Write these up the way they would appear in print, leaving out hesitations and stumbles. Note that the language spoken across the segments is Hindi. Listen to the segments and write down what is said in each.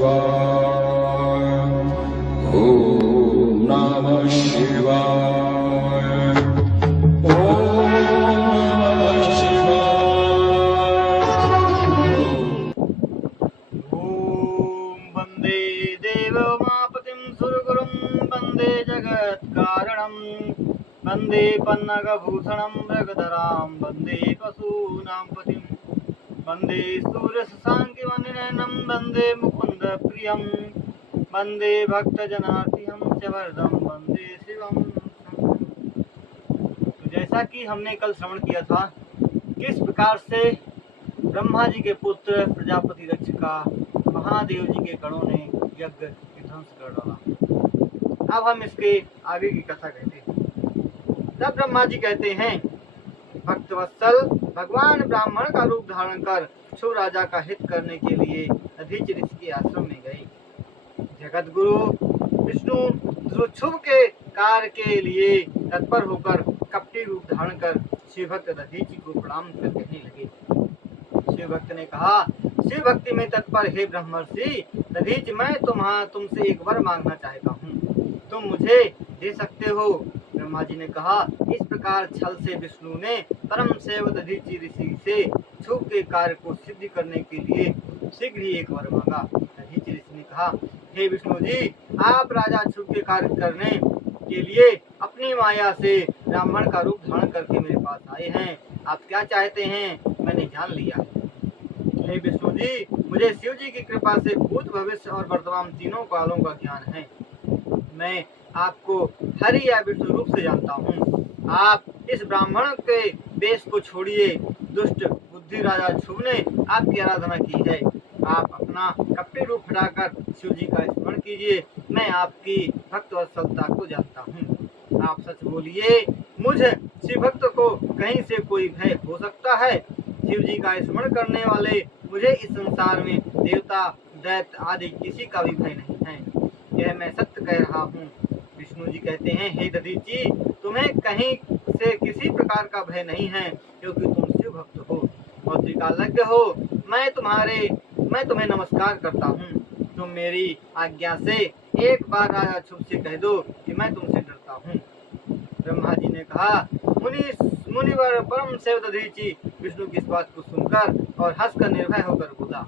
शिवाय। ओम नमः शिवाय। ओम नमः शिवाय। ओम वंदे देवोमापतिं सुरगुरुं वंदे जगत्कारणं वंदे पन्नगभूषणं मृगधरां वंदे पशूनां पतिं वंदे सूर्यशशाङ्कमणिनयनं वंदे मुकुन्दप्रियं वंदे भक्तजनार्तिहं च वरदं वंदे शिवं। तो जैसा कि हमने कल श्रवण किया था किस प्रकार से ब्रह्मा जी के पुत्र प्रजापति दक्ष का महादेव जी के गणों ने यज्ञ विध्वंस कर डाला। अब हम इसके आगे की कथा कहते हैं। तब ब्रह्मा जी कहते हैं, भक्तवत्सल भगवान ब्राह्मण का रूप धारण कर क्षुर राजा का हित करने के लिए दधीचि ऋषि के आश्रम में गए। जगत गुरु विष्णु शुभ के कार्य के लिए तत्पर होकर कपटी रूप धारण कर शिव भक्त दधीचि को प्रणाम कर कहने लगे। शिव भक्त ने कहा, शिव भक्ति में तत्पर हे ब्रह्मर्षि दधीचि, मैं तुमसे एक वर मांगना चाहता हूँ, तुम मुझे दे सकते हो? ब्रह्मा जी ने कहा, इस प्रकार छल से विष्णु ने परम सेवक दधीचि ऋषि से क्षुभ के कार्य को सिद्ध करने के लिए शीघ्र ही एक वर मांगा। दधीचि ऋषि ने कहा, हे विष्णु जी, आप राजा क्षुभ के कार्य करने के लिए अपनी माया से ब्राह्मण का रूप धारण करके मेरे पास आए हैं। आप क्या चाहते हैं मैंने जान लिया। हे विष्णु जी, मुझे शिव जी की कृपा से भूत भविष्य और वर्तमान तीनों कालों का ज्ञान है। मैं आपको हरि या विष्णु रूप से जानता हूँ। आप इस ब्राह्मण के वेश को छोड़िए। दुष्ट बुद्धि राजा क्षुभ ने आपकी आराधना की है। आप अपना कपटी रूप हटाकर शिव जी का स्मरण कीजिए। मैं आपकी भक्त वत्सलता को जानता हूँ। आप सच बोलिए, मुझ शिव भक्त को कहीं से कोई भय हो सकता है? शिव जी का स्मरण करने वाले मुझे इस संसार में देवता दैत्य आदि किसी का भी भय नहीं है। यह मैं सत्य कह रहा हूँ। विष्णु जी कहते हैं, हे दधीचि, तुम्हें कहीं से किसी प्रकार का भय नहीं है, क्योंकि तुम शिव भक्त हो और त्रिकालज्ञ हो। मैं तुम्हें नमस्कार करता हूँ। तुम मेरी आज्ञा से एक बार राजा क्षुभ से कह दो कि मैं तुमसे डरता हूँ। ब्रह्मा जी ने कहा, मुनिवर परम सेवक दधीचि विष्णु की इस बात को सुनकर और हंसकर निर्भय होकर बोला।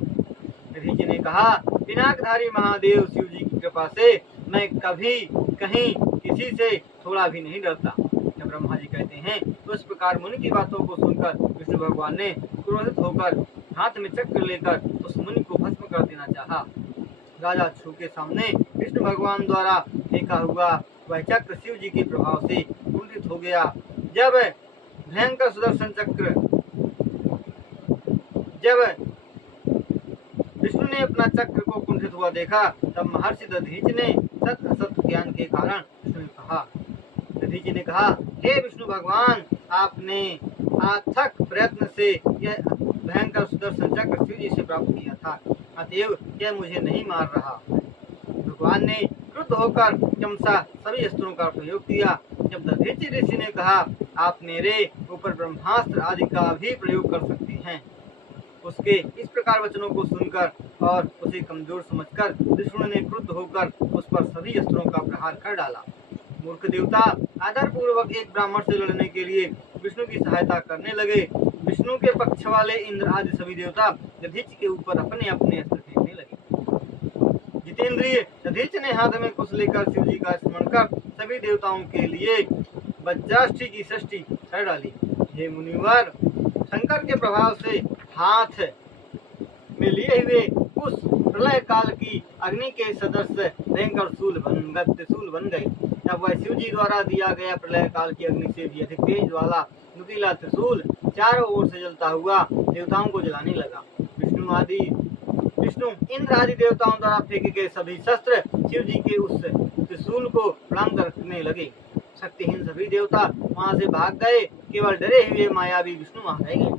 दधीचि ने कहा, पिनाकधारी महादेव शिव जी की कृपा से मैं कभी कहीं किसी से थोड़ा भी नहीं डरता। जब ब्रह्मा जी कहते हैं, तो इस प्रकार मुनि की बातों को सुनकर विष्णु भगवान ने क्रोधित होकर हाथ में चक्र लेकर उस मुनि को भस्म कर देना चाहा। राजा क्षुभ के सामने विष्णु भगवान द्वारा फेंका हुआ वह चक्र शिव जी के प्रभाव से कुंठित हो गया। जब भयंकर सुदर्शन चक्र विष्णु ने अपना चक्र को कुंठित हुआ देखा, तब महर्षि दधीचि ने सत असत ज्ञान के कारण विष्णु ने कहा। दधीचि ने कहा, हे विष्णु भगवान, आपने अथक प्रयत्न से यह भयंकर सुदर्शन चक्र शिव जी से प्राप्त किया था, अतएव यह मुझे नहीं मार रहा। भगवान ने क्रुद्ध होकर क्रमशः सभी अस्त्रों का प्रयोग किया। जब दधीचि ऋषि ने कहा, आप मेरे ऊपर ब्रह्मास्त्र आदि का भी प्रयोग कर सकते हैं, उसके इस प्रकार वचनों को सुनकर और उसे कमजोर समझकर विष्णु ने क्रुद्ध होकर उस पर सभी अस्त्रों का प्रहार कर डाला। मूर्ख देवता आदर पूर्वक एक ब्राह्मण से लड़ने के लिए विष्णु की सहायता करने लगे। विष्णु के पक्ष वाले इंद्र आदि सभी देवता दधीचि के ऊपर अपने अपने अस्त्र फेंकने लगे। जितेंद्रिय दधीचि ने हाथ में कुश लेकर शिव जी का स्मरण कर सभी देवताओं के लिए वज्राष्टि की सृष्टि कर डाली। हे मुनिवर, शंकर के प्रभाव से हाथ में लिए हुए उस प्रलय काल की अग्नि के सदस्य भयंकर त्रिशूल बन गए। जब वह शिव जी द्वारा दिया गया प्रलय काल की अग्नि से भी अधिक तेज वाला नुकीला त्रिशूल चारों ओर से जलता हुआ देवताओं को जलाने लगा। विष्णु इंद्र आदि देवताओं द्वारा फेंके गए सभी शस्त्र शिव जी के उस त्रिशूल को प्रणाम करने लगे। शक्तिहीन सभी देवता वहां से भाग गए, केवल डरे हुए मायावी विष्णु वहां रह गए।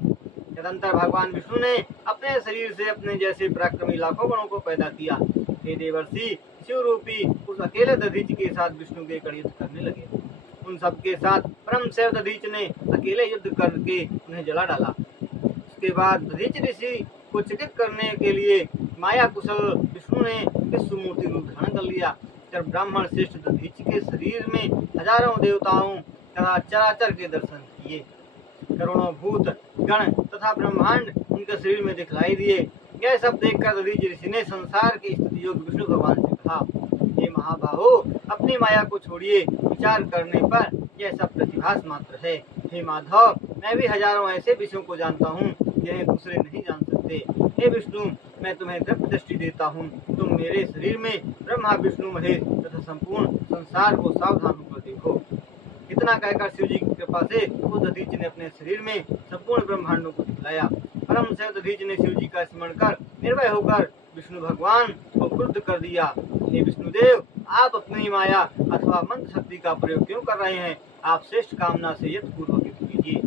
तदंतर भगवान विष्णु ने अपने शरीर से अपने जैसे पराक्रमी लाखों गणों को पैदा किया। हे देवर्षि, शिव रूपी उस अकेले दधीचि के साथ विष्णु के गण युद्ध करने लगे। उन सब के साथ परम सेवक दधीचि ने अकेले युद्ध करके उन्हें जला डाला। उसके बाद दधीचि ऋषि को चिकित करने के लिए माया कुशल विष्णु ने विश्व मूर्ति रूप धारण कर लिया। जब ब्राह्मण श्रेष्ठ दधीचि के शरीर में हजारों देवताओं तथा चराचर के दर्शन किए। करोड़ों भूत गण तथा ब्रह्मांड उनके शरीर में दिखलाई दिए। यह सब देखकर दधीचि ऋषि ने संसार के स्थिति योग विष्णु भगवान से कहा, हे महाबाहो, अपनी माया को छोड़िए। विचार करने पर यह सब प्रतिभास मात्र है। हे माधव, मैं भी हजारों ऐसे विषयों को जानता हूँ जिन्हें दूसरे नहीं जान सकते। हे विष्णु, मैं तुम्हें दिव्य दृष्टि देता हूँ। तुम मेरे शरीर में ब्रह्मा विष्णु महेश तथा संपूर्ण संसार को सावधान होकर देखो। इतना कहकर शिव जी की कृपा से उस दधीचि ने अपने शरीर में संपूर्ण ब्रह्मांडों को दिखलाया। परम से दधीचि ने शिव जी का स्मरण कर निर्भय होकर विष्णु भगवान को क्रुद्ध कर दिया। हे विष्णुदेव, आप अपनी माया अथवा मंत्र शक्ति का प्रयोग क्यों कर रहे हैं? आप श्रेष्ठ कामना से यत्नपूर्वक युद्ध कीजिए।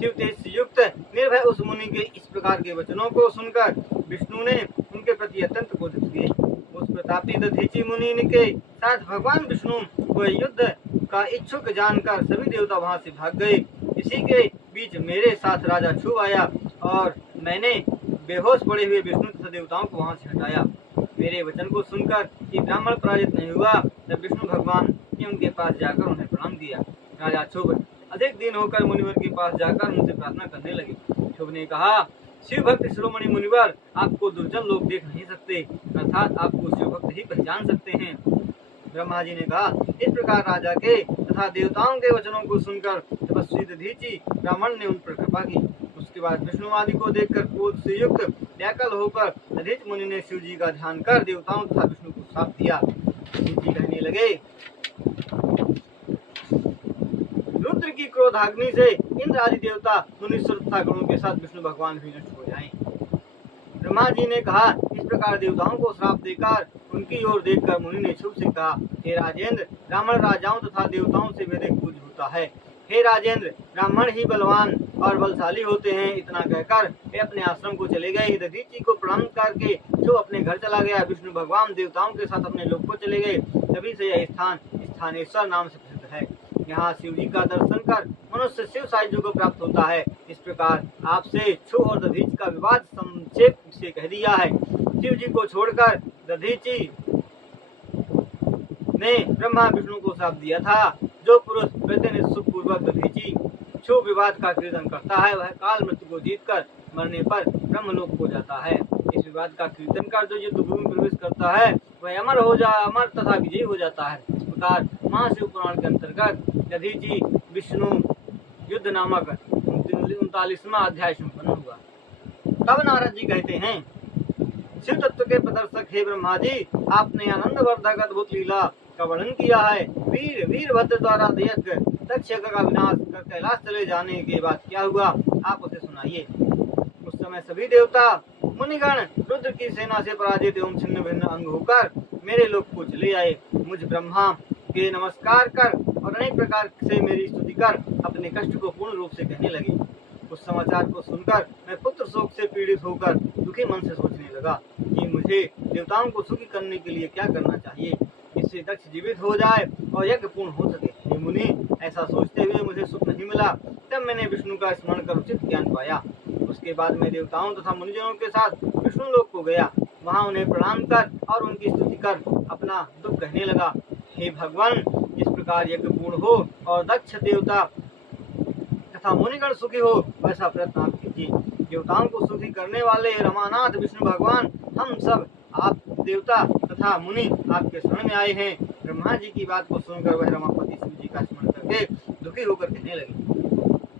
शिव तेज से युक्त निर्भय उस मुनि के इस प्रकार के वचनों को सुनकर विष्णु ने उनके प्रति अत्यंत क्रोधित हुए। उस प्रतापी दधीचि मुनि के साथ भगवान विष्णु को युद्ध का इच्छुक जानकर सभी देवता वहां से भाग गए। इसी के बीच मेरे साथ राजा छू आया और मैंने बेहोश पड़े हुए विष्णु तथा देवताओं को वहां से हटाया। मेरे वचन को सुनकर कि ब्राह्मण पराजित नहीं हुआ, तब विष्णु भगवान ने उनके पास जाकर उन्हें प्रणाम किया। राजा क्षुभ अधिक दिन होकर मुनिवर के पास जाकर उनसे प्रार्थना करने लगे। क्षुभ ने कहा, शिव भक्त शिरोमणि मुनिवर, आपको दुर्जन लोग देख नहीं सकते, अर्थात आपको शिव भक्त ही पहचान सकते हैं। ब्रह्मा जी ने कहा, इस प्रकार राजा के तथा देवताओं के वचनों को सुनकर तपस्वी दधीचि ब्राह्मण ने उन पर कृपा की। उसके बाद विष्णु आदि को देखकर क्रोध से युक्त व्याकुल होकर दधीचि मुनि ने शिव जी का ध्यान कर देवताओं तथा विष्णु को श्राप दिया। शिव जी कहने लगे, रुद्र की क्रोधाग्नि से इंद्र आदि देवता मुनीश्वर तथा गणों के साथ विष्णु भगवान भी नष्ट हो जाएं। ब्रह्मा जी ने कहा, इस प्रकार देवताओं को श्राप देकर उनकी ओर देखकर मुनि ने शुभ से कहा, हे राजेंद्र, ब्राह्मण राजाओं तथा देवताओं से अधिक पूज्य होता है। हे राजेंद्र, ब्राह्मण ही बलवान और बलशाली होते हैं। इतना कहकर वे अपने आश्रम को चले गए। दधीचि को प्रणाम करके जो अपने घर चला गया। विष्णु भगवान देवताओं के साथ अपने लोक को चले गए। तभी से यह स्थान स्थानेश्वर नाम से प्रसिद्ध है। यहाँ शिव जी का दर्शन कर मनुष्य शिव साहित्य को प्राप्त होता है। इस प्रकार आपसे क्षु और दधीचि का विवाद संक्षेप से कह दिया है। शिव जी को छोड़कर दधीचि ने ब्रह्मा विष्णु को श्राप दिया था। जो पुरुष प्रतिनिधि सुखपूर्वक दधीचि क्षु विवाद का कीर्तन करता है, वह काल मृत्यु को जीतकर मरने पर ब्रह्मलोक को जाता है। इस विवाद का कीर्तन कर जो युद्ध भूमि में प्रवेश करता है, वह अमर तथा विजयी हो जाता है। इस प्रकार महाशिव पुराण के अंतर्गत दधीचि विष्णु युद्ध नामक 39वां अध्याय संपन्न हुआ। तब नारद जी कहते हैं, शिव तत्व के प्रदर्शक हे ब्रह्मा जी, आपने आनंद वर्धक अद्भुत लीला का वर्णन किया है। वीरभद्र द्वारा दक्ष का विनाश कर कैलाश चले जाने के बाद क्या हुआ, आप उसे सुनाइए। उस समय सभी देवता मुनिगण रुद्र की सेना से पराजित एवं छिन्न भिन्न अंग होकर मेरे लोक को चले आए। मुझ ब्रह्मा के नमस्कार कर और अनेक प्रकार से मेरी स्तुति कर अपने कष्ट को पूर्ण रूप से कहने लगे। उस समाचार को सुनकर मैं पुत्र शोक से पीड़ित होकर दुखी मन से सोचने लगा कि मुझे देवताओं को सुखी करने के लिए क्या करना चाहिए, इससे दक्ष जीवित हो जाए और यज्ञ पूर्ण हो सके। हे मुनि, ऐसा सोचते हुए मुझे सुख नहीं मिला। तब मैंने विष्णु का स्मरण कर उचित ज्ञान पाया। उसके बाद मैं देवताओं तथा मुनिजनों के साथ विष्णु लोक को गया। वहां उन्हें प्रणाम कर और उनकी स्तुति कर अपना दुख कहने लगा। हे भगवान, जिस प्रकार यज्ञ पूर्ण हो और दक्ष देवता तथा मुनिगण सुखी हो, वैसा प्रयत्न आप कीजिए। देवताओं को सुखी करने वाले रमानाथ विष्णु भगवान, हम सब आप देवता तथा मुनि आपके शरण में आए हैं। ब्रह्मा जी की बात को सुनकर वह रमापति शिव जी का स्मरण करके दुखी होकर कहने लगे।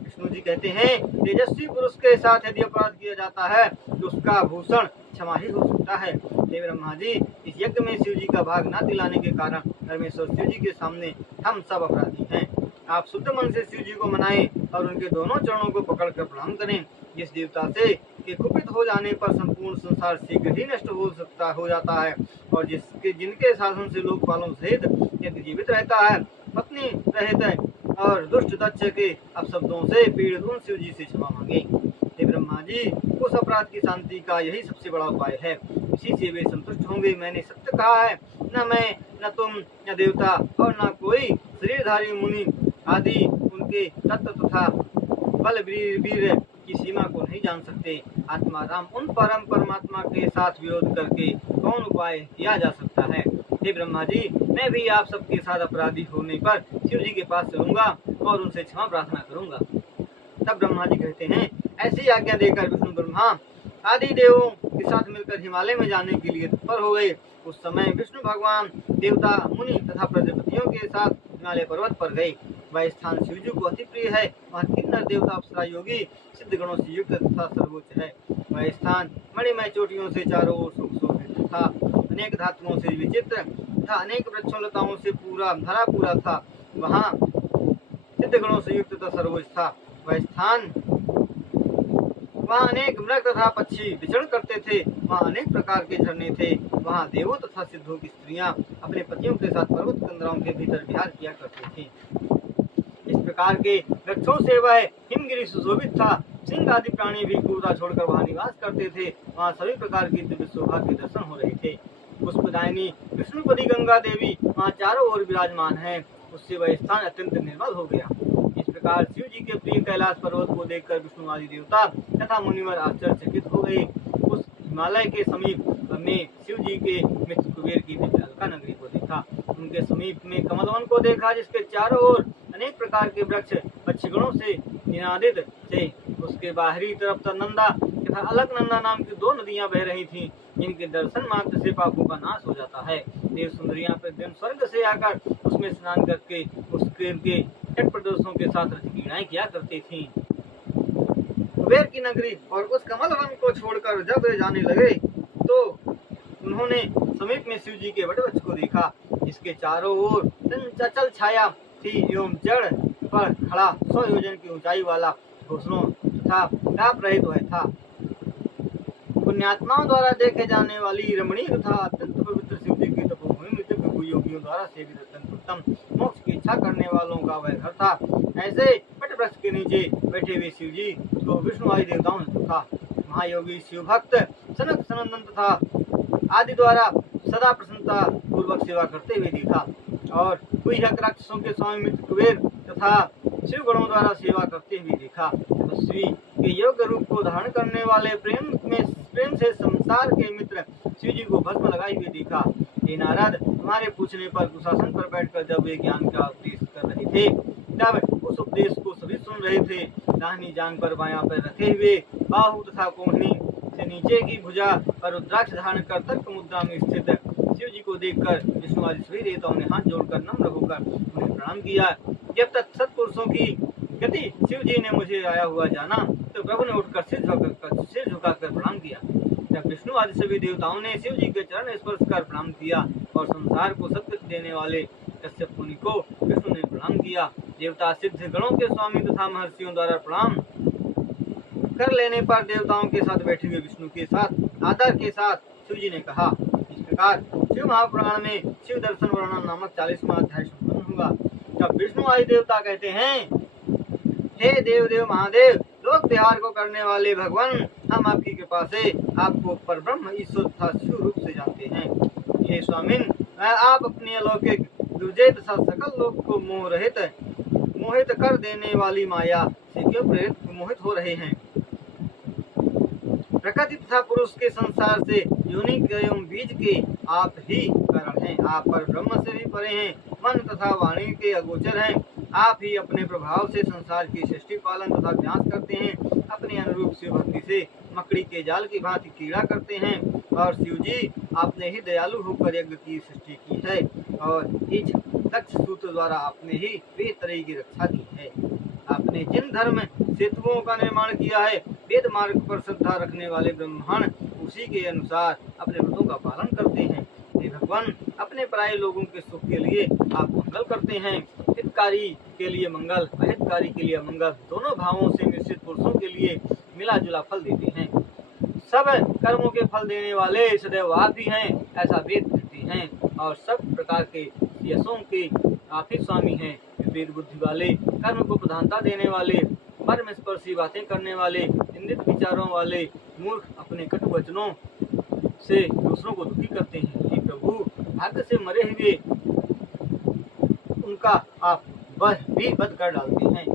विष्णु जी कहते हैं, तेजस्वी पुरुष के साथ यदि अपराध किया जाता है तो उसका भूषण क्षमा ही हो सकता है। हे ब्रह्मा जी, इस यज्ञ में शिव जी का भाग न दिलाने के कारण परमेश्वर शिव जी के सामने हम सब अपराधी हैं। आप शुद्ध मन से शिव जी को मनाएं और उनके दोनों चरणों को पकड़कर प्रणाम करें। जिस देवता से के कुपित हो जाने पर संपूर्ण संसार शीघ्र ही नष्ट हो जाता है और जिनके शासन से लोकपालों सहित यज्ञ जीवित रहता है, पत्नी रहित और दुष्ट दक्ष के अपशब्दों से पीड़ित उन शिव जी से क्षमा मांगे। हे ब्रह्मा जी, उस अपराध की शांति का यही सबसे बड़ा उपाय है। इसी से वे संतुष्ट होंगे। मैंने सत्य कहा है, न मैं, न तुम, न देवता और न कोई शरीरधारी मुनि आदि उनके तत्व तथा बल वीर की सीमा को नहीं जान सकते। आत्मा राम उन परम परमात्मा के साथ विरोध करके कौन उपाय किया जा सकता है। हे ब्रह्मा जी, मैं भी आप सबके साथ अपराधी होने पर शिव जी के पास चलूंगा और उनसे क्षमा प्रार्थना करूंगा। तब ब्रह्मा जी कहते हैं, ऐसी आज्ञा देकर विष्णु ब्रह्मा आदि देवों के साथ मिलकर हिमालय में जाने के लिए तत्पर हो गए। उस समय विष्णु भगवान देवता मुनि तथा प्रजापतियों के साथ हिमालय पर्वत पर गए। वह स्थान शिव जी को अति प्रिय है। वहाँ किन्नर देवता अप्सरा योगी सिद्ध गणों से युक्त तथा सर्वोच्च है। वह स्थान मणिमय चोटियों से चारों ओर सुशोभित था, अनेक धातुओं से विचित्र तथा अनेक वृक्षों लताओं से पूरा भरा पूरा था। वहाँ सिद्ध गणों से युक्त तथा सर्वोच्च था। वह स्थान वहाँ अनेक मृग तथा पक्षी विचरण करते थे। वहाँ अनेक प्रकार के झरने थे। वहाँ देवों तथा सिद्धों की स्त्रियां अपने पतियों के साथ पर्वत कंदराओं के भीतर विहार किया करती थी। इस प्रकार के वृक्षों से वह हिमगिरि सुशोभित था। सिंह आदि प्राणी भी क्रूरता छोड़कर वहाँ निवास करते थे। वहाँ सभी प्रकार की दिव्य शोभा के दर्शन हो रहे थे। पुष्पदायिनी विष्णुपति गंगा देवी वहाँ चारों ओर विराजमान है। उससे वह स्थान अत्यंत निर्मल हो गया। इस प्रकार शिव जी के प्रिय कैलाश पर्वत को देखकर विष्णु आदि देवता तथा मुनिवर आश्चर्यचकित हो गए। उस हिमालय के समीप में शिव जी के मित्र कुबेर की दिव्य अलका नगरी को देखा। उनके समीप में कमलवन को देखा, जिसके चारों ओर अनेक प्रकार के वृक्ष पक्षिगणों से निनादित थे। उसके बाहरी तरफ तनंदा तथा अलकनंदा नाम की दो नदियां बह रही थीं, जिनके दर्शन मात्र से पापों का नाश हो जाता है। देव सुंदरियां प्रतिदिन स्वर्ग से आकर उसमें स्नान करके उसके तट प्रदोषों के साथ रतिक्रीड़ाएं किया करती थीं। कुबेर की नगरी और उस कमल वन को छोड़कर जब वे जाने लगे तो उन्होंने समीप में शिव जी के वटवृक्ष को देखा। इसके चारों ओर चंचल छाया थी एवं जड़ पर खड़ा 100 योजन की ऊंचाई वाला घोंसलों तथा व्याप रहित वह था। पुण्यात्माओं द्वारा देखे जाने वाली रमणीय तथा अत्यंत पवित्र शिव जी की तपोभूमि में दिव्य योगियों द्वारा सेवित अत्यंत उत्तम मोक्ष की इच्छा करने वालों का वह घर था। ऐसे वट वृक्ष के नीचे बैठे हुए शिव जी को विष्णु आदि देवताओं ने देखा। महायोगी शिव भक्त सनक सनंदन तथा आदि द्वारा सदा प्रसन्नता पूर्वक सेवा करते हुए देखा और कुहक राक्षसों के स्वामी मित्र कुबेर तथा शिव गणों द्वारा सेवा करते हुए देखा। तपस्वी के योग्य रूप को धारण करने वाले प्रेम से संसार के मित्र शिव जी को भस्म लगाए हुए देखा। हे नारद, तुम्हारे पूछने पर कुशासन पर बैठकर जब वे ज्ञान का उपदेश कर रहे थे, तब उस उपदेश को सभी सुन रहे थे। दाहिनी जांघ पर बायां पैर रखे हुए, बाहु तथा कोहनी से नीचे की भुजा पर रुद्राक्ष धारण कर तर्क मुद्रा में स्थित शिव जी को देखकर विष्णु आदि सभी देवताओं ने हाथ जोड़कर नम्र होकर उन्हें प्रणाम किया। जब तक सत्पुरुषों की गति शिव जी ने मुझे आया हुआ जाना, तो प्रभु ने उठकर सिर झुकाकर प्रणाम किया। जब विष्णु आदि सभी देवताओं ने शिव जी के चरण स्पर्श कर प्रणाम किया और संसार को सद्गति देने वाले कश्यप मुनि को विष्णु ने प्रणाम किया। देवता सिद्ध गणों के स्वामी तथा महर्षियों द्वारा प्रणाम कर लेने पर देवताओं के साथ बैठे हुए विष्णु के साथ आदर के साथ शिव जी ने कहा। इस प्रकार शिव महापुराण में शिव दर्शन वर्णन नामक 40वां अध्याय संपन्न हुआ। जब विष्णु आदि देवता कहते हैं, हे देव देव महादेव, लोक विहार को करने वाले भगवान, हम आपकी कृपा से आपको परब्रह्म ईश्वर तथा शिव रूप से जानते हैं। हे स्वामिन, आप अपनी अलौकिक दुर्जय तथा सकल लोक को मोहित कर देने वाली माया से क्यों मोहित हो रहे हैं। प्रकृति तथा पुरुष के संसार से योनि एवं बीज के आप ही कारण हैं। आप पर ब्रह्म से भी परे हैं, मन तथा वाणी के अगोचर हैं। आप ही अपने प्रभाव से संसार की सृष्टि पालन तथा विनाश करते हैं। अपने अनुरूप शिव भक्ति से मकड़ी के जाल की भांति कीड़ा करते हैं। और शिव जी, आपने ही दयालु होकर यज्ञ की सृष्टि की है और इस दक्ष सूत्र द्वारा आपने ही बेतरही की रक्षा की है। आपने जिन धर्म सेतुओं का निर्माण किया है, वेद मार्ग पर श्रद्धा रखने वाले ब्राह्मण उसी के अनुसार अपने व्रतों का पालन करते हैं। हे भगवान, अपने पराये लोगों के सुख के लिए आप मंगल करते हैं। हितकारी के लिए मंगल, अहितकारी के लिए मंगल, दोनों भावों से मिश्रित पुरुषों के लिए मिला जुला फल देते हैं। सब कर्मों के फल देने वाले सदैव आप ही हैं, ऐसा वेद कहते हैं। और सब प्रकार के यशों के आप ही स्वामी हैं। वेद बुद्धि वाले, कर्म को प्रधानता देने वाले, परम स्पर्शी बातें करने वाले, निंदित विचारों वाले मूर्ख अपने कटु वचनों से दूसरों को दुखी करते हैं। हे प्रभु, भाग्य से मरे हुए उनका आप वह भी वध कर डालते हैं।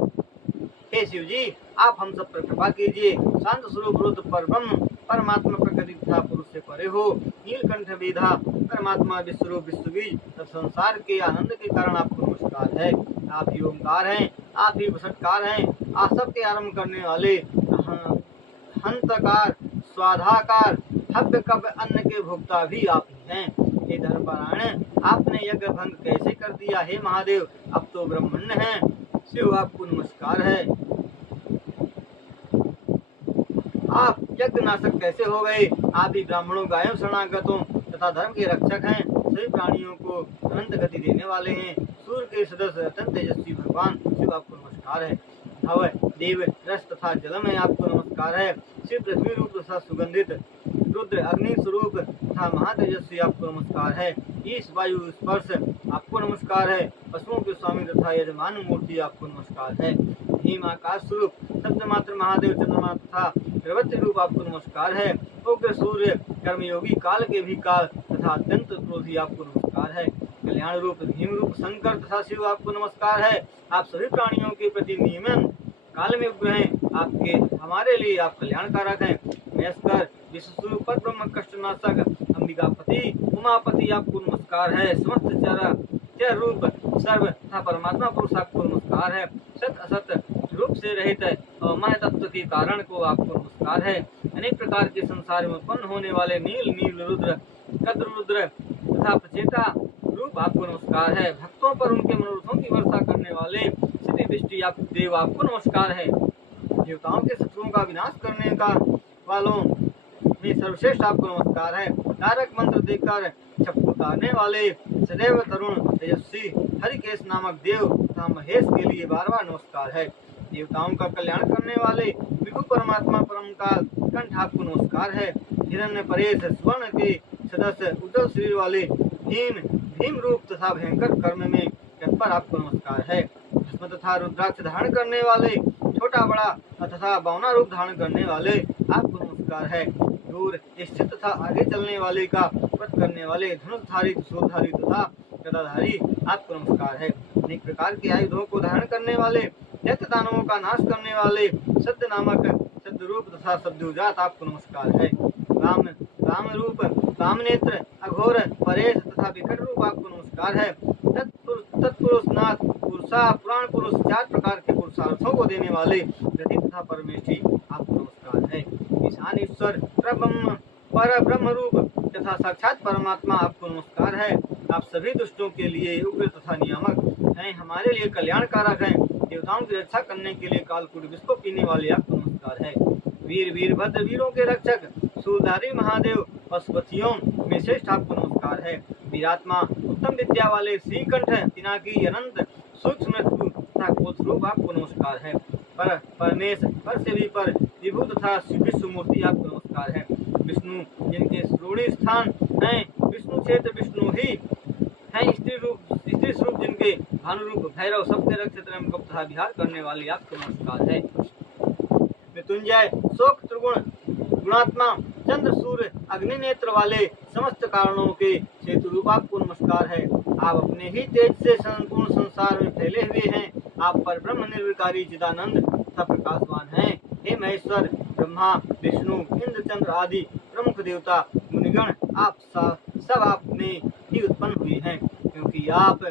हे शिव जी, आप हम सब पर कृपा कीजिए। शांत स्वरूप रुद्र पर ब्रह्म परमात्मा प्रकृति तथा पुरुष से परे हो, नीलकंठ वेदा परमात्मा विश्वरूप विश्वबीज तथा संसार के आनंद के कारण आपको नमस्कार है। आप ही ओंकार हैं, आप ही वसटकार हैं, आप सबके आरंभ करने वाले, हंतकार, स्वाधाकार, हव्य कव्य अन्न के भोक्ता भी आप ही हैं। हे धर्मपरायण, आपने यज्ञ भंग कैसे कर दिया? हे महादेव, अब तो ब्रह्मण्य हैं। शिव आपको नमस्कार है। आप यज्ञ नाशक कैसे हो गए? आप ही ब्राह्मणों, गायों, शरणागतों तथा धर्म के रक्षक हैं। सभी प्राणियों को अनंत गति देने वाले हैं। सूर्य के सदस्य अत्यंत तेजस्वी भगवान शिव आपको नमस्कार है। हव, देव, रस तथा जल में आपको नमस्कार है। शिव पृथ्वी रूप तथा सुगंधित, रुद्र अग्नि स्वरूप तथा महातेजस्वी आपको नमस्कार है। ईश वायु स्पर्श आपको नमस्कार है। पशुओं के स्वामी तथा यजमान मूर्ति आपको नमस्कार है। हिम आकाश स्वरूप शब्द मात्र महादेव चंद्रमा तथा प्रवृत्ति रूप आपको नमस्कार है। उग्र सूर्य, कर्मयोगी, काल के भी काल तथा अत्यंत क्रोधी आपको नमस्कार है। कल्याण रूप भीम रूप शंकर तथा शिव आपको नमस्कार है। आप सभी प्राणियों के प्रति नियमन काल में उग्र हैं। आपके हमारे लिए आप कल्याणकारक हैं। महेश्वर, विश्वस्वरूप पर ब्रह्म कष्टनाशक, अंबिकापति, उमापति आपको नमस्कार है। समस्त चर रूप सर्व तथा परमात्मा पुरुष आपको नमस्कार है। सत असत रूप से रहित और मह तत्व के कारण को आपको नमस्कार है। अनेक प्रकार के संसार में उत्पन्न होने वाले नील नील रुद्र, कद्र रुद्र तथा प्रचेता रूप आपको नमस्कार है। भक्तों पर उनके मनोरथों की वर्षा करने वाले सिद्धि दृष्टि आप देव आपको नमस्कार है। देवताओं के शत्रुओं का विनाश करने का वालों में सर्वश्रेष्ठ आपको नमस्कार है। तारक मंत्र देकर छप्पू उतारने वाले सदैव तरुण तेजस्वी हरिकेश नामक देव तथा महेश के लिए बार बार नमस्कार है। देवताओं का कल्याण करने वाले विभु परमात्मा परम काल कंठ आपको नमस्कार है। हिरण्य परेश स्वर्ण के सदस्य उज्जवल शरीर वाले भीम रूप तथा भयंकर कर्म में तत्पर आपको नमस्कार है। भस्म तथा रुद्राक्ष धारण करने वाले, छोटा बड़ा तथा बावना रूप धारण करने वाले आपको नमस्कार है। दूर स्थित तथा आगे चलने वाले का वध करने वाले धनुषधारी, त्रिशूलधारी तथा गदाधारी आपको नमस्कार है। अनेक प्रकार के आयुधों को धारण करने वाले, दैत्य दानवों का नाश करने वाले सद्य नामक सद्य रूप तथा सद्युजात आपको नमस्कार है। राम रूप, कामनेत्र, अघोर, परेश तथा विकट रूप आपको नमस्कार है। तत्पुरुष नाथ, पुरुषा, पुराण पुरुष, 4 प्रकार के पुरुषार्थों को देने वाले गति तथा परमेष्ठी आपको नमस्कार है। ईशान ईश्वर, पर ब्रह्म रूप तथा साक्षात परमात्मा आपको नमस्कार है। आप सभी दुष्टों के लिए उग्र तथा नियामक हैं, हमारे लिए कल्याणकारक हैं। देवताओं की रक्षा करने के लिए कालकूट विष को पीने वाले आपको नमस्कार है। वीर वीरभद्र, वीरों के रक्षक, सूरधारी महादेव, पशुपतियों में श्रेष्ठ आपको नमस्कार है। वीरात्मा, उत्तम विद्या वाले श्रीकंठ, पिनाकी, अनंत सूक्ष्म मृत्यु तथा क्रोध आपको नमस्कार है। परमेश, पर से भी पर, विभु तथा विश्व मूर्ति आपको नमस्कार है। विष्णु, जिनके श्रोणी स्थान हैं, विष्णु क्षेत्र विष्णु ही हैं। स्त्री स्वरूप जिनके भानु रूप भैरव, सबके रक्षित तथा विहार करने वाले आपको नमस्कार है। मृत्युंजय, शोक त्रिगुण गुणात्मा, चंद्र सूर्य अग्नि नेत्र वाले, समस्त कारणों के सेतु रूप आपको नमस्कार है। आप अपने ही तेज से संपूर्ण संसार में फैले हुए हैं। आप पर ब्रह्म निर्विकारी चिदानंद तथा प्रकाशवान हैं। हे महेश्वर, ब्रह्मा, विष्णु, इंद्र, चंद्र आदि प्रमुख देवता मुनिगण आप सब आप में ही उत्पन्न हुए हैं, क्योंकि आप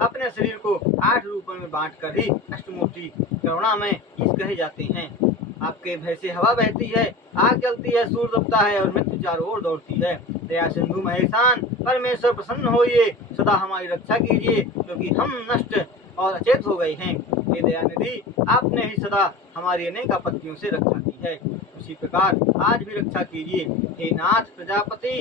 अपने शरीर को 8 रूपों में बांटकर ही अष्टमूर्ति करुणामय ईश कहे जाते हैं। आपके भय से हवा बहती है, आग जलती है, सूर्य दबता है और मृत्यु चारों ओर दौड़ती है। दया सिंधु महेशान, परमेश्वर प्रसन्न होइए, सदा हमारी रक्षा कीजिए, क्योंकि हम नष्ट और अचेत हो गए हैं। हे दयानिधि, आपने ही सदा हमारी अनेक आपत्तियों से रक्षा की है, उसी प्रकार आज भी रक्षा कीजिए। हे नाथ, प्रजापति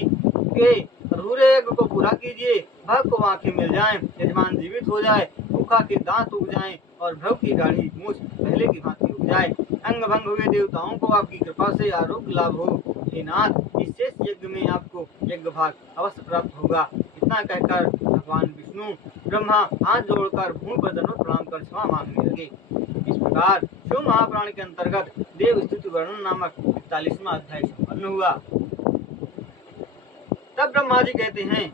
के अधूरे यज्ञ को पूरा कीजिए। भग को आंखें मिल जाएं, यजमान जीवित हो जाए, भूखा के दांत उग जाएं और भ्रव की गाढ़ी मूछ पहले की भांति उग जाए। अंग भंग हुए देवताओं को आपकी कृपा से आरोग्य लाभ हो। हे नाथ, इस शेष यज्ञ में आपको यज्ञ भाग अवश्य प्राप्त होगा। इतना कहकर भगवान विष्णु ब्रह्मा हाथ जोड़कर भूमि पर दंडवत प्रणाम कर क्षमा मांगने लगे। इस प्रकार शिव महापुराण के अंतर्गत देव स्तुति वर्णन नामक 41वां अध्याय संपन्न हुआ। तब ब्रह्मा जी कहते हैं,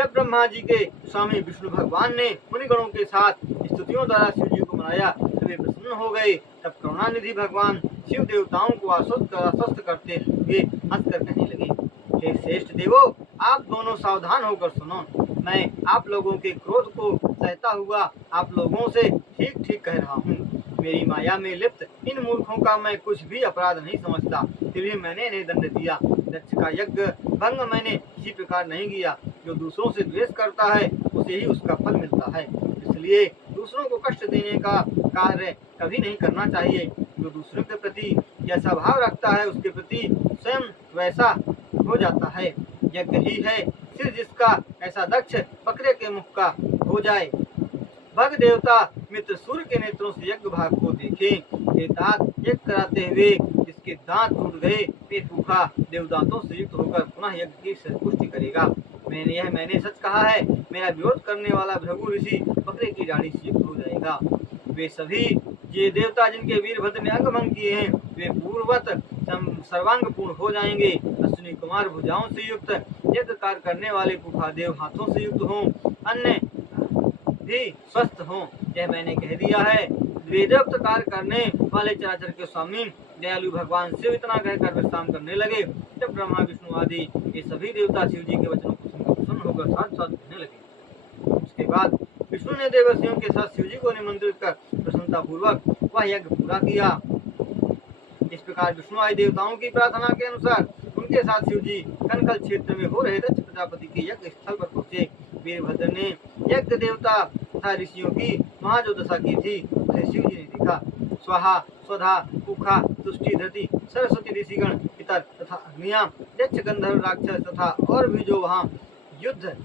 जब ब्रह्मा जी के स्वामी विष्णु भगवान ने मुनिगणों के साथ स्तुतियों द्वारा शिव जी को मनाया, वे प्रसन्न हो गए। तब करुणानिधि भगवान शिव देवताओं को आश्वस्त करते हुए हंसकर कहने लगे, हे श्रेष्ठ देवो, आप दोनों सावधान होकर सुनो। मैं आप लोगों के क्रोध को सहता हुआ आप लोगों से ठीक ठीक कह रहा हूँ। मेरी माया में लिप्त इन मूर्खों का मैं कुछ भी अपराध नहीं समझता, फिर भी मैंने इन्हें दंड दिया। दक्ष का यज्ञ भंग मैंने किसी प्रकार नहीं किया। जो दूसरों से द्वेष करता है उसे ही उसका फल मिलता है, इसलिए दूसरों को कष्ट देने का कार्य कभी नहीं करना चाहिए। जो दूसरों के प्रति जैसा भाव रखता है उसके प्रति स्वयं वैसा हो जाता है। यज्ञ ही है सिर जिसका, ऐसा दक्ष बकरे के मुख का हो जाए। भग देवता मित्र सूर्य के नेत्रों से यज्ञ भाग को देखे। तात यज्ञ कराते हुए जिसके दांत टूट गए वे भूखा देवदांतों से युक्त होकर पुनः यज्ञ की संतुष्टि करेगा। मैंने सच कहा है। मेरा विरोध करने वाला भृगु ऋषि बकरे की दाढ़ी से युक्त हो जाएगा। वे सभी ये देवता जिनके वीरभद्र ने अंग भंग किए हैं, वे पूर्ववत सर्वांग पूर्ण हो जाएंगे। अश्विनी कुमार भुजाओं से युक्त, यज्ञ कार्य करने वाले कुफादेव हाथों से युक्त हों, अन्य भी स्वस्थ हों। यह मैंने कह दिया है। वेदोक्त कार्य करने वाले चराचर के स्वामी दयालु भगवान शिव इतना कहकर विश्राम करने लगे। जब ब्रह्मा विष्णु आदि ये सभी देवता शिव जी के वचनों को सुनकर प्रसन्न होकर साथ साथ कहने लगे। उसके बाद विष्णु ने देवर्षियों के साथ शिव जी को निमंत्रित कर प्रसन्नता पूर्वक वह यज्ञ पूरा किया। इस प्रकार विष्णु आदि देवताओं की प्रार्थना के अनुसार उनके साथ शिव जी कनकल क्षेत्र में हो रहे दक्ष प्रजापति के यज्ञ स्थल पर पहुंचे। वीरभद्र ने यज्ञ देवता तथा ऋषियों की वहाँ जो दशा की थी उसे शिव जी ने देखा। स्वाहा स्वधा कुखा तुष्टि धृति सरस्वती ऋषिगण पितर तथा अग्नियां यक्ष गंधर्व राक्षस तथा और भी जो वहाँ युद्ध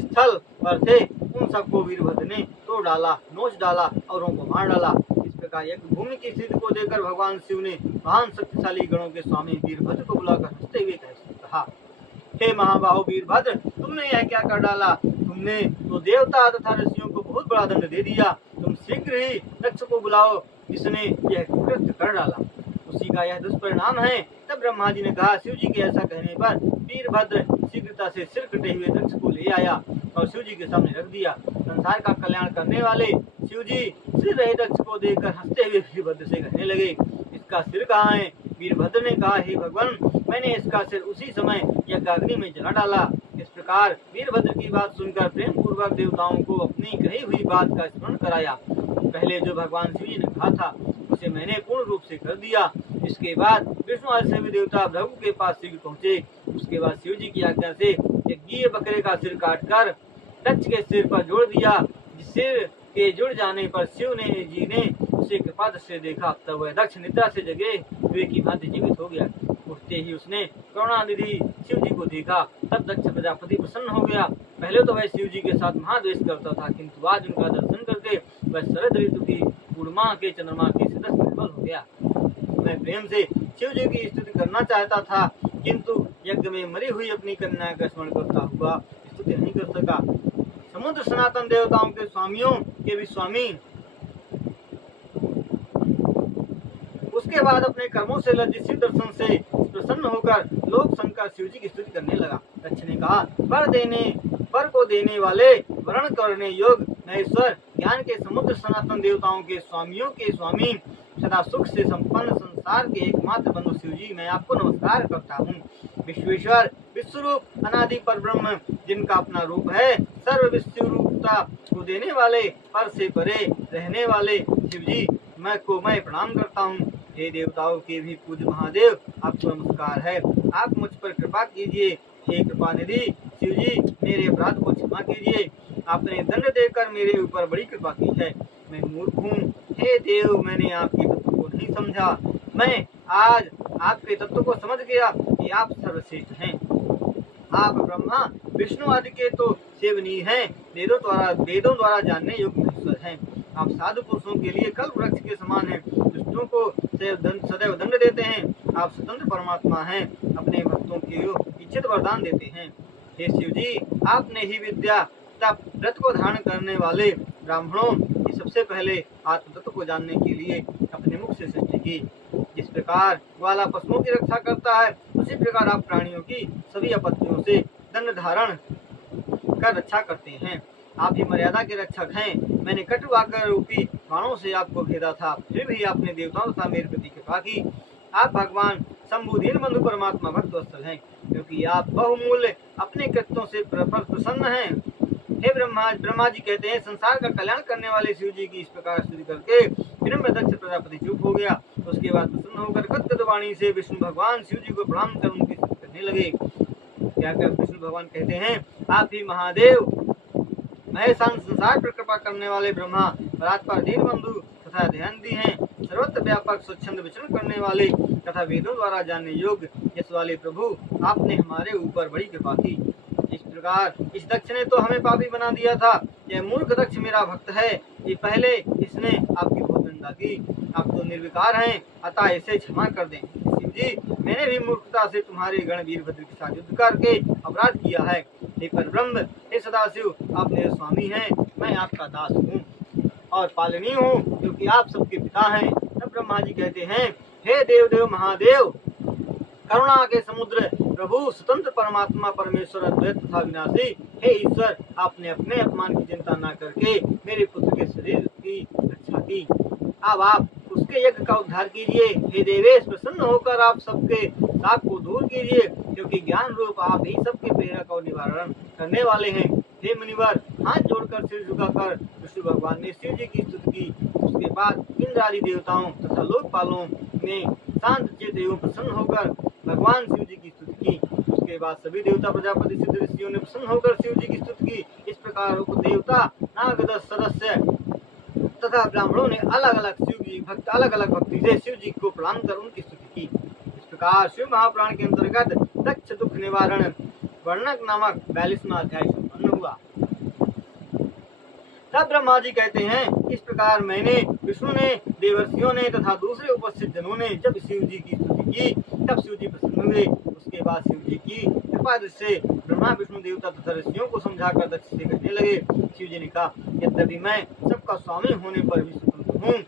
स्थल पर थे उन सबको वीरभद्र ने तोड़ डाला, नोच डाला, औरों को मार डाला। इस प्रकार यज्ञ भूमि की स्थिति को देखकर भगवान शिव ने महान शक्तिशाली गणों के स्वामी वीरभद्र को बुलाकर हंसते हुए कहा, हे महाबाहु वीरभद्र, तुमने यह क्या कर डाला? तुमने तो देवता तथा ऋषियों को बहुत बड़ा दंड दे दिया। तुम शीघ्र ही दक्ष को बुलाओ जिसने यह कृत्य कर डाला, उसी का यह दुष्परिणाम है। तब ब्रह्मा जी ने कहा। शिव जी के ऐसा कहने पर वीरभद्र शीघ्रता से सिर कटे हुए दक्ष को ले आया और शिव जी के सामने रख दिया। संसार का कल्याण करने वाले शिव जी सिर रहे दक्ष को देखकर हंसते हुए वीरभद्र से कहने लगे, इसका सिर कहाँ है? वीरभद्र ने कहा, हे भगवान, मैंने इसका सिर उसी समय यज्ञाग्नि में जला डाला। इस प्रकार वीरभद्र की बात सुनकर प्रेम पूर्वक देवताओं को अपनी कही हुई बात का स्मरण कराया। पहले जो भगवान शिव जी ने कहा था उसे मैंने पूर्ण रूप से कर दिया। इसके बाद विष्णु आदि सभी देवता भृगु के पास शीघ्र पहुंचे। उसके बाद शिव जी की आज्ञा से यज्ञीय बकरे का सिर काटकर दक्ष के सिर पर जोड़ दिया। सिर के जुड़ जाने पर शिव जी ने उसे कृपा दृष्टि से देखा। तब वह दक्ष निद्रा से जगे हुए की भांति जीवित हो गया। उठते ही उसने करुणानिधि शिव जी को देखा। तब दक्ष प्रजापति प्रसन्न हो गया। पहले तो वह शिव जी के साथ महाद्वेष करता था, किंतु आज उनका दर्शन करके वह शरद ऋतु की पूर्णिमा के चंद्रमा के सदस्य निर्मल हो गया। मैं प्रेम से शिव जी की स्तुति करना चाहता था, किंतु यज्ञ में मरी हुई अपनी कन्या का स्मरण करता हुआ स्तुति नहीं कर सका। समुद्र सनातन देवताओं के स्वामियों के भी स्वामी उसके बाद अपने कर्मों से लज्जित शिव दर्शन से प्रसन्न होकर लोक शंकर शिव जी की स्तुति करने लगा। दक्ष ने कहा, वर को देने वाले, वर्ण करने योग महेश्वर, ज्ञान के समुद्र सनातन देवताओं के स्वामियों के स्वामी, सदा सुख से संपन्न संसार के एकमात्र बंधु शिव जी, मैं आपको नमस्कार करता हूँ। विश्वेश्वर, विश्वरूप, अनादि पर ब्रह्म, जिनका अपना रूप है, सर्व विश्वरूपता को देने वाले, पर से परे रहने वाले शिव जी मैं प्रणाम करता हूँ। हे देवताओं के भी पूज्य महादेव, आपको नमस्कार है। आप मुझ पर कृपा कीजिए। हे कृपा निधि शिव जी, मेरे अपराध को क्षमा कीजिए। आपने दंड देकर मेरे ऊपर बड़ी कृपा की है। मैं मूर्ख हूँ। हे देव, मैंने आपके तत्व को नहीं समझा। मैं आज आपके तत्व को समझ गया कि आप सर्वश्रेष्ठ हैं। आप ब्रह्मा विष्णु आदि के तो सेवनीय हैं, वेदों द्वारा जानने योग्य महेश्वर हैं। आप साधु पुरुषों के लिए कल्प वृक्ष के समान हैं, दुष्टों को सदैव दंड देते हैं। आप स्वतंत्र परमात्मा हैं, अपने भक्तों को इच्छित वरदान देते हैं। हे शिव जी, आपने ही विद्या तथा व्रत को धारण करने वाले ब्राह्मणों की सबसे पहले आत्म तत्व को जानने के लिए अपने मुख से सृष्टि की। जिस प्रकार ग्वाला पशुओं की रक्षा करता है, उसी प्रकार आप प्राणियों की सभी आपत्तियों से दंड धारण कर रक्षा करते हैं। आप ही मर्यादा के रक्षक हैं। मैंने कटुवाकर रूपी बाणों से आपको घेरा था, फिर भी आपने देवताओं तथा मेरे प्रति कृपा की। आप भगवान शंभु दीनबंधु परमात्मा भक्त वत्सल हैं, क्योंकि आप बहुमूल्य अपने कृत्यों से प्रसन्न हैं। हे ब्रह्मा जी कहते हैं, संसार का कल्याण करने वाले शिव जी की इस प्रकार स्तुति करके हिरण्य दक्ष प्रजापति चुप हो गया। उसके बाद प्रसन्न होकर गदगद वाणी से विष्णु भगवान शिव जी को प्रणाम कर उनकी स्तुति करने लगे। क्या कर विष्णु भगवान कहते हैं, आप ही महादेव महेशान संसार पर कृपा करने वाले ब्रह्मा, परात्पर दीनबंधु तथा ध्यानदी हैं, सर्वत्र व्यापक स्वच्छंद विचरण करने वाले तथा वेदों द्वारा जानने योग्य यश वाले प्रभु, आपने हमारे ऊपर बड़ी कृपा की। इस प्रकार इस दक्ष ने तो हमें पापी बना दिया था। यह मूर्ख दक्ष मेरा भक्त है। ये पहले इसने आपकी बहुत निंदा की। आप तो निर्विकार हैं, अतः इसे क्षमा कर दें। शिव जी, मैंने भी मूर्खता से तुम्हारे गण वीरभद्र के साथ युद्ध करके अपराध किया है। हे परब्रह्म, हे सदाशिव, आप मेरे स्वामी हैं, मैं आपका दास हूँ और पालनी हूँ, क्योंकि आप सबके पिता हैं। तब ब्रह्मा जी कहते हैं, हे देव महादेव, करुणा के समुद्र प्रभु, स्वतंत्र परमात्मा परमेश्वर अद्वैत तथा विनाशी, हे ईश्वर, आपने अपने अपमान की चिंता न करके मेरे पुत्र के शरीर की रक्षा की। अब आप उसके यज्ञ का उद्धार कीजिए। हे देवेश, प्रसन्न होकर आप सबके शाप को दूर कीजिए, क्योंकि ज्ञान रूप आप ही सबके प्रेरक और निवारण करने वाले हैं। हे मुनिवर, हाथ जोड़कर सिर झुकाकर विष्णु भगवान ने शिव जी की स्तुति की। उसके बाद इंद्र आदि देवताओं तथा लोकपालों ने शांत चित्त एवं प्रसन्न होकर भगवान शिव जी की स्तुति की। उसके बाद सभी देवता, प्रजापति, सिद्ध ऋषियों ने प्रसन्न होकर शिव जी की स्तुति की। इस प्रकार उपदेवता, नागदत्त सदस्य तथा ब्राह्मणों ने अलग अलग भक्ति से शिव जी को प्रणाम कर उनकी स्तुति की। इस प्रकार शिव महापुराण के अंतर्गत दक्ष दुख निवारण वर्णक नामक 42वां अध्याय संपन्न हुआ। तब ब्रह्मा जी कहते हैं, इस प्रकार मैंने, विष्णु ने, देवर्षियों ने तथा दूसरे उपस्थित जनों ने जब शिव जी की स्तुति की, तब शिव जी प्रसन्न हुए। उसके बाद शिव जी की कृपा से ब्रह्मा, विष्णु, देवता तथा ऋषियों को समझाकर दक्ष से कहने लगे। शिव जी ने कहा, यद्यपि मैं सबका स्वामी होने पर भी स्वतंत्र हूँ,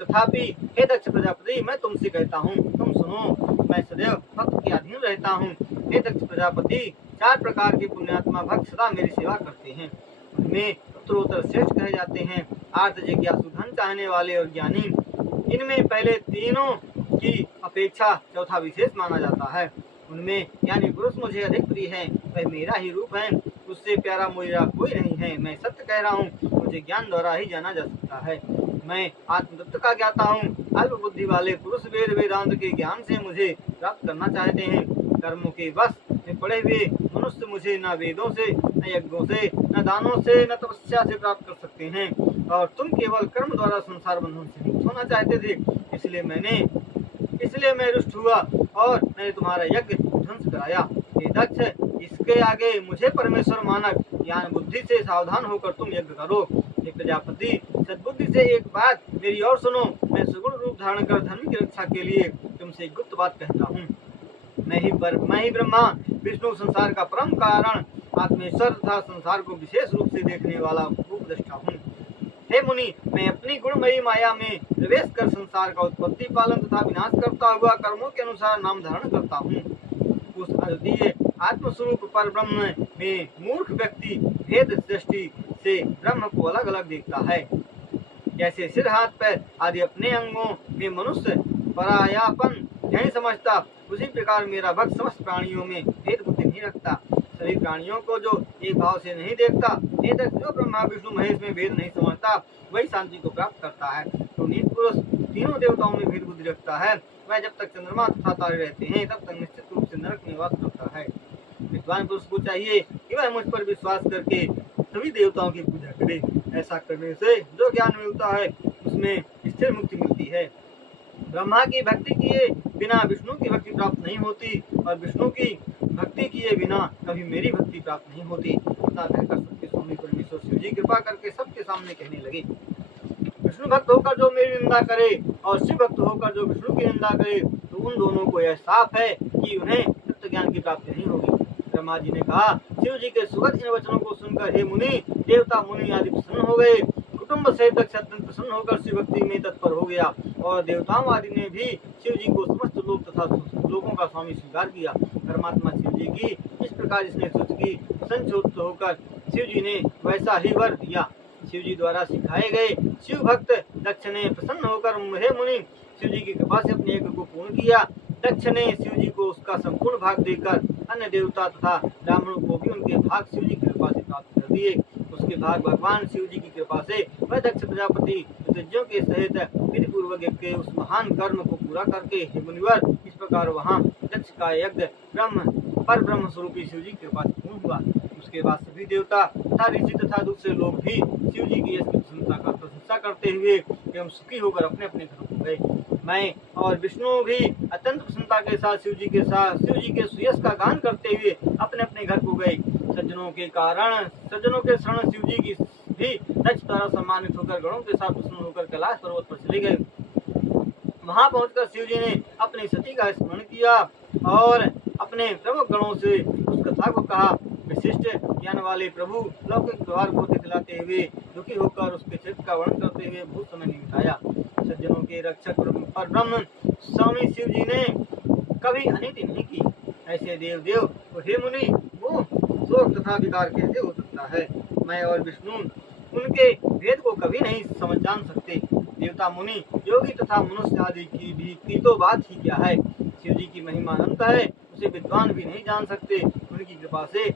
तथापि हे दक्ष प्रजापति, मैं तुमसे कहता हूँ, तुम सुनो। मैं सदैव भक्त के अधीन रहता हूँ। हे दक्ष प्रजापति, 4 प्रकार के पुण्यात्मा भक्त सदा मेरी सेवा करते हैं। उनमें उत्तरोत्तर श्रेष्ठ कहे जाते हैं आर्त, जिज्ञासु, धन चाहने वाले और ज्ञानी। इनमें पहले तीनों की अपेक्षा चौथा विशेष माना जाता है। उनमें ज्ञानी पुरुष मुझे अधिक प्रिय है, वह मेरा ही रूप है, उससे प्यारा मेरा कोई नहीं है। मैं सत्य कह रहा हूँ, मुझे ज्ञान द्वारा ही जाना जा सकता है। मैं आत्मतत्व का ज्ञाता हूँ। अल्प बुद्धि वाले पुरुष वेद वेदांत के ज्ञान से मुझे प्राप्त करना चाहते हैं। कर्मों के वश में पड़े हुए मनुष्य मुझे न वेदों से, न यज्ञों से, न दानों से, न तपस्या से प्राप्त कर सकते हैं। और तुम केवल कर्म द्वारा संसार बंधन से मुक्त होना चाहते थे, इसलिए मैं रुष्ट हुआ और मैंने तुम्हारा यज्ञ ध्वंस कराया। हे दक्ष, इसके आगे मुझे परमेश्वर मानक ज्ञान बुद्धि से सावधान होकर तुम यज्ञ करो। हे प्रजापति, सद्बुद्धि से एक बात मेरी और सुनो। मैं सुगुण रूप धारण कर धर्म की रक्षा के लिए तुमसे एक गुप्त बात कहता हूँ। मैं ही ब्रह्मा विष्णु, संसार का परम कारण, आत्मेश्वर तथा संसार को विशेष रूप से देखने वाला उपदेष्टा हूँ। हे मुनि, मैं अपनी गुणमयी माया में प्रवेश कर संसार का उत्पत्ति, पालन तथा विनाश करता हुआ कर्मों के अनुसार नाम धारण करता हूँ। उस अद्वितीय आत्मस्वरूप पर ब्रह्म में मूर्ख व्यक्ति भेद दृष्टि से ब्रह्म को अलग अलग देखता है। जैसे सिर, हाथ, पैर आदि अपने अंगों में मनुष्य परायापन नहीं समझता, उसी प्रकार मेरा भक्त समस्त प्राणियों में भेद बुद्धि नहीं रखता, सभी प्राणियों को जो एक भाव से नहीं देखता। हे दक्ष, जो ब्रह्मा विष्णु महेश में भेद नहीं समझता, वही शांति को प्राप्त करता है। तो नीच पुरुष तीनों देवताओं में भेद बुद्धि रखता है। वह जब तक चंद्रमा तथा तारे रहते हैं, तब तक निश्चित रूप से नरक निवास करता है। विद्वान पुरुष को चाहिए कि वह मुझ पर विश्वास करके सभी देवताओं की पूजा करे। ऐसा करने से जो ज्ञान मिलता है, उसमें स्थिर मुक्ति मिलती है। ब्रह्मा की भक्ति किए बिना विष्णु की भक्ति प्राप्त नहीं होती, और विष्णु की भक्ति किए बिना कभी मेरी भक्ति प्राप्त नहीं होती। इतना कहकर सबके स्वामी परमेश्वर शिव जी कृपा करके सबके सामने कहने लगे, विष्णु भक्त होकर जो मेरी निंदा करे और शिव भक्त होकर जो विष्णु की निंदा करे, तो उन दोनों को यह साफ है कि उन्हें सत्य ज्ञान की प्राप्ति नहीं होगी। ब्रह्मा जी ने कहा, शिव जी के सुगत इन वचनों को सुनकर हे मुनि, देवता, मुनि आदि प्रसन्न हो गए। कुटुंब सहित दक्ष अत्यंत प्रसन्न होकर शिव भक्ति में तत्पर हो गया, और देवताओं आदि ने भी शिव जी को समस्त लोक तथा लोगों का स्वामी स्वीकार किया। परमात्मा शिव जी की इस प्रकार इसने स्तुति की, संतुष्ट होकर शिव जी ने वैसा ही वर दिया। शिव जी द्वारा सिखाए गए शिव भक्त दक्ष ने प्रसन्न होकर हे मुनि शिव जी की कृपा से अपने यज्ञ को पूर्ण किया। दक्ष ने शिव जी को उसका संपूर्ण भाग देकर अन्य देवता तथा ब्राह्मणों को भी उनके भाग शिव जी की कृपा से प्राप्त कर दिए। उसके भाग भगवान शिव जी की कृपा से वह दक्ष प्रजापति ऋतुजों के सहित विधि पूर्वक यज्ञ के उस महान कर्म को पूरा करके हे मुनिवर इस प्रकार वहाँ दक्ष का यज्ञ ब्रह्म स्वरूपी शिव जी की कृपा से पूर्ण हुआ। उसके बाद सभी देवता तथा ऋषि तथा दूसरे लोग भी शिव जी की प्रशंसा करते हुए एवं सुखी होकर अपने अपने घरों को गए। मैं और विष्णु भी अत्यंत प्रसन्नता के साथ शिव जी के सुयश का गान करते हुए अपने अपने घर को गए। सज्जनों के शरण शिव जी की भी दक्ष द्वारा सम्मानित होकर गणों के साथ प्रसन्न होकर कैलाश पर्वत पर चले गए। वहां पहुंचकर शिव जी ने अपनी सती का स्मरण किया और अपने प्रमुख गणों से उस कथा को कहा। विशिष्ट ज्ञान वाले प्रभु लौकिक व्यवहार को दिखलाते हुए दुखी होकर उसके चरित्र का वर्णन करते हुए बहुत समय नहीं बिताया। सज्जनों के रक्षक पर ब्रह्म स्वामी शिव जी ने कभी अनिति नहीं की। ऐसे देव हे मुनि वो शोक तथा विकार कैसे हो सकता है। मैं और विष्णु उनके भेद को कभी नहीं जान सकते। देवता मुनि योगी तथा मनुष्य आदि की तो बात ही क्या है। शिव जी की महिमा अनंत है, उसे विद्वान भी नहीं जान सकते। उनकी कृपा से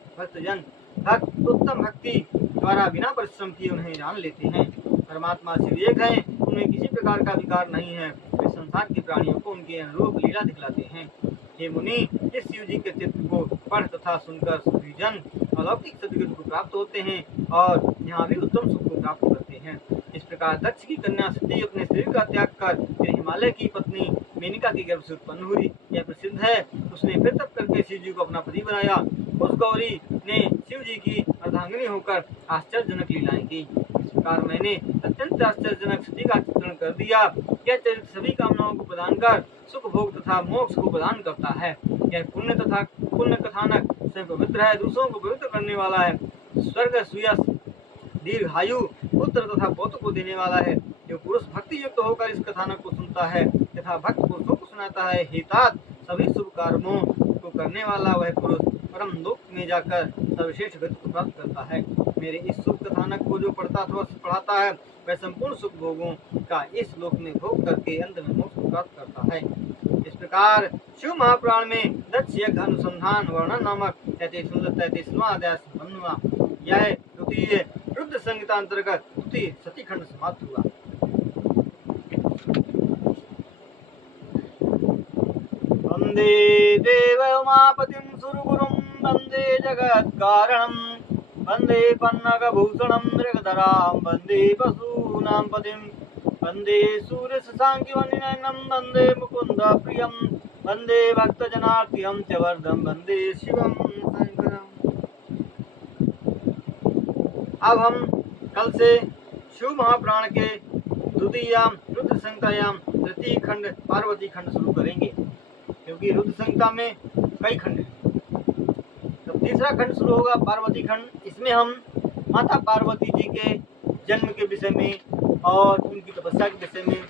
भक्त उत्तम भक्ति द्वारा बिना परिश्रम किए उन्हें जान लेते हैं। परमात्मा शिव एक है, उनमें किसी प्रकार का विकार नहीं है। वे संसार के प्राणियों को उनके अनुरूप लीला दिखलाते हैं। हे मुनि इस शिव जी के चित्र को पढ़ तथा सुनकर सभी जन अलौकिक सदगति को प्राप्त होते हैं और यहाँ भी उत्तम सुख को प्राप्त करते हैं। इस प्रकार दक्ष की कन्या सती अपने शरीर का त्याग कर फिर हिमालय की पत्नी मेनका के गर्भ से उत्पन्न हुई। यह प्रसिद्ध है। उसने फिर तप करके शिव जी को अपना पति बनाया। उस गौरी ने शिव जी की अर्धांगिनी होकर आश्चर्यजनक लीलाएं की। इस प्रकार मैंने अत्यंत आश्चर्यजनक सती का चित्रण कर दिया। यह चरित्र सभी कामनाओं को प्रदान कर सुख भोग तथा मोक्ष को प्रदान करता है। यह पुण्य कथानक स्वयं पवित्र है, दूसरों को पवित्र करने वाला है, स्वर्ग सुयश दीर्घायु पुत्र तथा पौत्र को देने वाला है। जो पुरुष भक्ति युक्त होकर इस कथानक को सुनता है तथा भक्त पुरुषों को सुनाता है, हितात सभी शुभ कर्मों को करने वाला वह पुरुष परम लोक में जाकर सर्वश्रेष्ठ गति को प्राप्त करता है। मेरे इस शुभ कथानक को जो पढ़ता अथवा पढ़ाता है वह संपूर्ण सुख भोगों का इस लोक में भोग करके अंत में मोक्ष को प्राप्त करता है। इस प्रकार शिव महापुराण में दक्ष यज्ञ अनुसंधान वर्णन नामक 33वां अध्याय संपन्न हुआ। यह द्वितीय रुद्र संहिता अंतर्गत द्वितीय सती खंड समाप्त हुआ। वंदे देव उमापतिं सुरगुरुं वंदे जगत्कारणं वंदे पन्नगभूषणं मृगधरां वंदे पशूनां पतिं वंदे सूर्यशशाङ्कवनिनयनं वंदे मुकुन्द प्रियं वंदे भक्तजनार्तिहं च वरदं वंदे शिवं शंकरम्। अब हम कल से शिव महापुराण के द्वितीयाम रुद्र संहितायाम तृतीय खंड पार्वती खंड शुरू करेंगे, क्योंकि रुद्र संहिता में कई खंड हैं। तो तीसरा खंड शुरू होगा पार्वती खंड। इसमें हम माता पार्वती जी के जन्म के विषय में और उनकी तपस्या के विषय में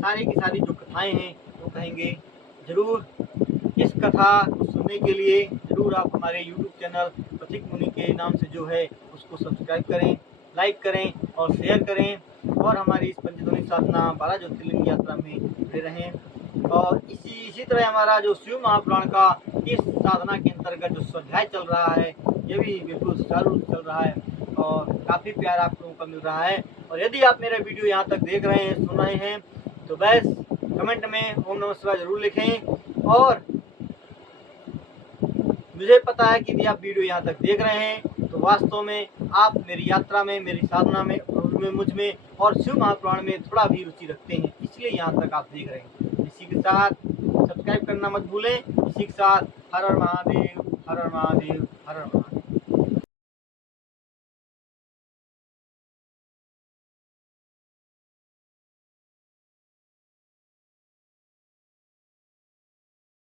सारी की सारी जो कथाएं हैं वो कहेंगे। जरूर इस कथा को सुनने के लिए जरूर आप हमारे YouTube चैनल पथिक मुनि के नाम से जो है उसको सब्सक्राइब करें, लाइक करें और शेयर करें और हमारी इस पंचध्वनि साधना 12 ज्योतिर्लिंग यात्रा में जुड़े रहें। और इसी तरह हमारा जो शिव महापुराण का इस साधना के अंतर्गत जो स्वाध्याय चल रहा है ये भी बिल्कुल सुचारू रूप चल रहा है और काफ़ी प्यार आप लोगों का मिल रहा है। और यदि आप मेरा वीडियो यहाँ तक देख रहे हैं, सुन रहे हैं तो बस कमेंट में ओम नमः शिवाय जरूर लिखें। और मुझे पता है कि यदि आप वीडियो यहाँ तक देख रहे हैं तो वास्तव में आप मेरी यात्रा में, मेरी साधना में, मुझ में और शिव महापुराण में थोड़ा भी रुचि रखते हैं, इसलिए यहाँ तक आप देख रहे हैं। इसी के साथ सब्सक्राइब करना मत भूलें। इसी के साथ हर हर महादेव, हर हर महादेव, हर हर महादेव।